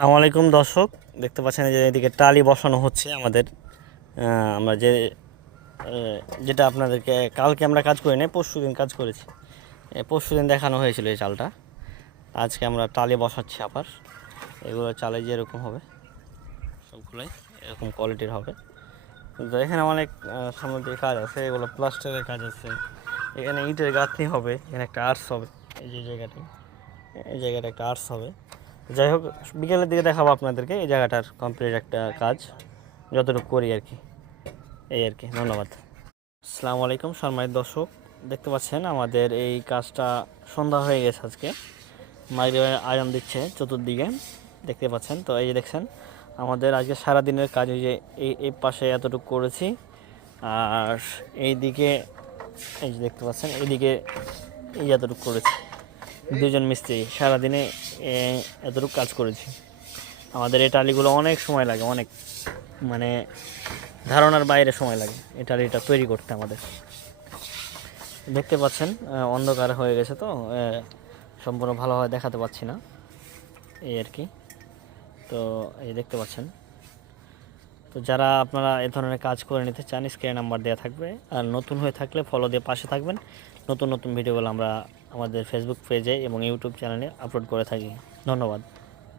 আসসালামু আলাইকুম দর্শক, দেখতে পাচ্ছেন যে এদিকে টালি বসানো হচ্ছে আমাদের। আমরা যেটা আপনাদেরকে কালকে আমরা কাজ করি না, পরশু দিন কাজ করেছি। পরশু দিন দেখানো হয়েছিল এই চালটা। আজকে আমরা টালি বসাচ্ছি আবার। এগুলো চালে যেরকম হবে সবগুলোই এরকম কোয়ালিটির হবে। তো এখানে অনেক সামুদ্রিক কাজ আছে, এগুলো প্লাস্টারের কাজ আছে, এখানে ইটের গাঁথনি হবে, এখানে একটা আর্টস হবে। এই জায়গাটা একটা আর্টস হবে। যাই হোক, বিকেলের দিকে দেখাবো আপনাদেরকে এই জায়গাটার কমপ্লিট একটা কাজ, যতটুকু করি আর কি। এই আর কি, ধন্যবাদ। আসসালামু আলাইকুম সম্মানিত দর্শক, দেখতে পাচ্ছেন আমাদের এই কাজটা সন্ধ্যা হয়ে গেছে আজকে। মাগরিবের আজান দিচ্ছে চতুর্দিকে, দেখতে পাচ্ছেন। তো এই যে দেখছেন আমাদের আজকে সারাদিনের কাজ, ওই যে এই পাশে এতটুকু করেছি, আর এইদিকে এই যে দেখতে পাচ্ছেন এইদিকে এই এতটুকু করেছি। দুজন মিস্ত্রি সারাদিনে এতটুকু কাজ করেছি। আমাদের এই টালিগুলো অনেক সময় লাগে, অনেক মানে ধারণার বাইরে সময় লাগে এই টালিটা তৈরি করতে আমাদের। দেখতে পাচ্ছেন অন্ধকার হয়ে গেছে, তো সম্পূর্ণ ভালোভাবে দেখাতে পাচ্ছি না, এই আর কি। তো এই দেখতে পাচ্ছেন। তো যারা আপনারা এই ধরনের কাজ করে নিতে চান, স্ক্রিনে নাম্বার দেওয়া থাকবে। আর নতুন হয়ে থাকলে ফলো দিয়ে পাশে থাকবেন। নতুন নতুন ভিডিওগুলো আমরা আমাদের ফেসবুক পেজে এবং ইউটিউব চ্যানেলে আপলোড করে থাকি। ধন্যবাদ।